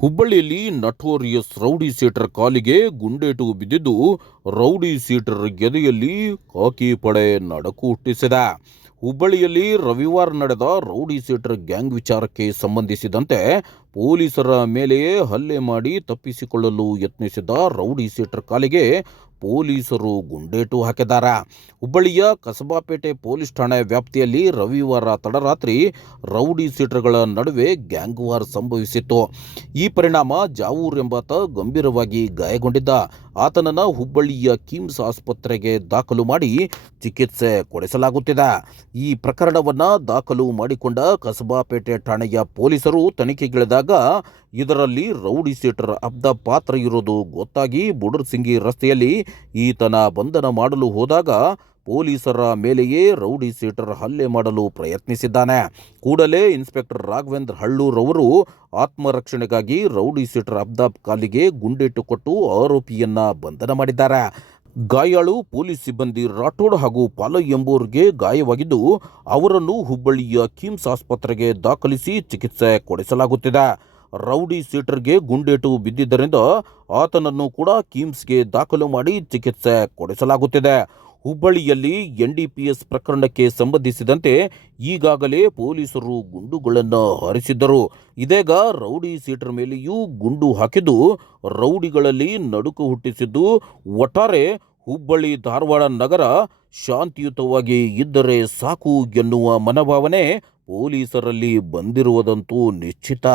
ಹುಬ್ಬಳ್ಳಿಯಲ್ಲಿ notorious rowdy sheeter ಕಾಲಿಗೆ ಗುಂಡೇಟು ಬಿದ್ದಿದ್ದು ರೌಡಿ ಶೀಟರ್ ಎದೆಯಲ್ಲಿ ಖಾಕಿ ಪಡೆ ನಡುಕು ಹುಟ್ಟಿಸಿದೆ. ಹುಬ್ಬಳ್ಳಿಯಲ್ಲಿ ರವಿವಾರ ನಡೆದ ರೌಡಿ ಶೀಟರ್ ಗ್ಯಾಂಗ್ ವಿಚಾರಕ್ಕೆ ಸಂಬಂಧಿಸಿದಂತೆ ಪೊಲೀಸರ ಮೇಲೆಯೇ ಹಲ್ಲೆ ಮಾಡಿ ತಪ್ಪಿಸಿಕೊಳ್ಳಲು ಯತ್ನಿಸಿದ ರೌಡಿ ಶೀಟರ್ ಕಾಲಿಗೆ ಪೊಲೀಸರು ಗುಂಡೇಟು ಹಾಕಿದ್ದಾರೆ. ಹುಬ್ಬಳ್ಳಿಯ ಕಸಬಾಪೇಟೆ ಪೊಲೀಸ್ ಠಾಣೆ ವ್ಯಾಪ್ತಿಯಲ್ಲಿ ರವಿವಾರ ತಡರಾತ್ರಿ ರೌಡಿ ಶೀಟರ್ಗಳ ನಡುವೆ ಗ್ಯಾಂಗ್ ವಾರ್ ಸಂಭವಿಸಿತ್ತು. ಈ ಪರಿಣಾಮ ಜಾವೂರ್ ಎಂಬಾತ ಗಂಭೀರವಾಗಿ ಗಾಯಗೊಂಡಿದ್ದ. ಆತನನ್ನು ಹುಬ್ಬಳ್ಳಿಯ ಕಿಮ್ಸ್ ಆಸ್ಪತ್ರೆಗೆ ದಾಖಲು ಮಾಡಿ ಚಿಕಿತ್ಸೆ ಕೊಡಿಸಲಾಗುತ್ತಿದೆ. ಈ ಪ್ರಕರಣವನ್ನು ದಾಖಲು ಮಾಡಿಕೊಂಡ ಕಸಬಾಪೇಟೆ ಠಾಣೆಯ ಪೊಲೀಸರು ತನಿಖೆಗಿಳಿದಾಗ ಇದರಲ್ಲಿ ರೌಡಿ ಶೀಟರ್ ಅಬ್ದ ಪಾತ್ರ ಇರೋದು ಗೊತ್ತಾಗಿ ಬುಡರ್ಸಿಂಗಿ ರಸ್ತೆಯಲ್ಲಿ ಈತನ ಬಂಧನ ಮಾಡಲು ಹೋದಾಗ ಪೊಲೀಸರ ಮೇಲೆಯೇ ರೌಡಿ ಶೀಟರ್ ಹಲ್ಲೆ ಮಾಡಲು ಪ್ರಯತ್ನಿಸಿದ್ದಾನೆ. ಕೂಡಲೇ ಇನ್ಸ್ಪೆಕ್ಟರ್ ರಾಘವೇಂದ್ರ ಹಳ್ಳೂರ್ ಅವರು ಆತ್ಮರಕ್ಷಣೆಗಾಗಿ ರೌಡಿ ಶೀಟರ್ ಅಬ್ದಾಬ್ ಕಾಲಿಗೆ ಗುಂಡೇಟು ಕೊಟ್ಟು ಆರೋಪಿಯನ್ನ ಬಂಧನ ಮಾಡಿದ್ದಾರೆ. ಗಾಯಾಳು ಪೊಲೀಸ್ ಸಿಬ್ಬಂದಿ ರಾಠೋಡ್ ಹಾಗೂ ಪಾಲಯ್ ಎಂಬುವರಿಗೆ ಗಾಯವಾಗಿದ್ದು ಅವರನ್ನು ಹುಬ್ಬಳ್ಳಿಯ ಕಿಮ್ಸ್ ಆಸ್ಪತ್ರೆಗೆ ದಾಖಲಿಸಿ ಚಿಕಿತ್ಸೆ ಕೊಡಿಸಲಾಗುತ್ತಿದೆ. ರೌಡಿ ಶೀಟರ್ಗೆ ಗುಂಡೇಟು ಬಿದ್ದಿದ್ದರಿಂದ ಆತನನ್ನು ಕೂಡ ಕಿಮ್ಸ್ಗೆ ದಾಖಲು ಮಾಡಿ ಚಿಕಿತ್ಸೆ ಕೊಡಿಸಲಾಗುತ್ತಿದೆ. ಹುಬ್ಬಳ್ಳಿಯಲ್ಲಿ ಎನ್ಡಿಪಿಎಸ್ ಪ್ರಕರಣಕ್ಕೆ ಸಂಬಂಧಿಸಿದಂತೆ ಈಗಾಗಲೇ ಪೊಲೀಸರು ಗುಂಡುಗಳನ್ನು ಹಾರಿಸಿದ್ದರು. ಇದೀಗ ರೌಡಿ ಶೀಟರ್ ಮೇಲೆಯೂ ಗುಂಡು ಹಾಕಿದ್ದು ರೌಡಿಗಳಲ್ಲಿ ನಡುಕು ಹುಟ್ಟಿಸಿದ್ದು ಒಟ್ಟಾರೆ ಹುಬ್ಬಳ್ಳಿ ಧಾರವಾಡ ನಗರ ಶಾಂತಿಯುತವಾಗಿ ಇದ್ದರೆ ಸಾಕು ಎನ್ನುವ ಮನೋಭಾವನೆ ಪೊಲೀಸರಲ್ಲಿ ಬಂದಿರುವುದಂತೂ ನಿಶ್ಚಿತ.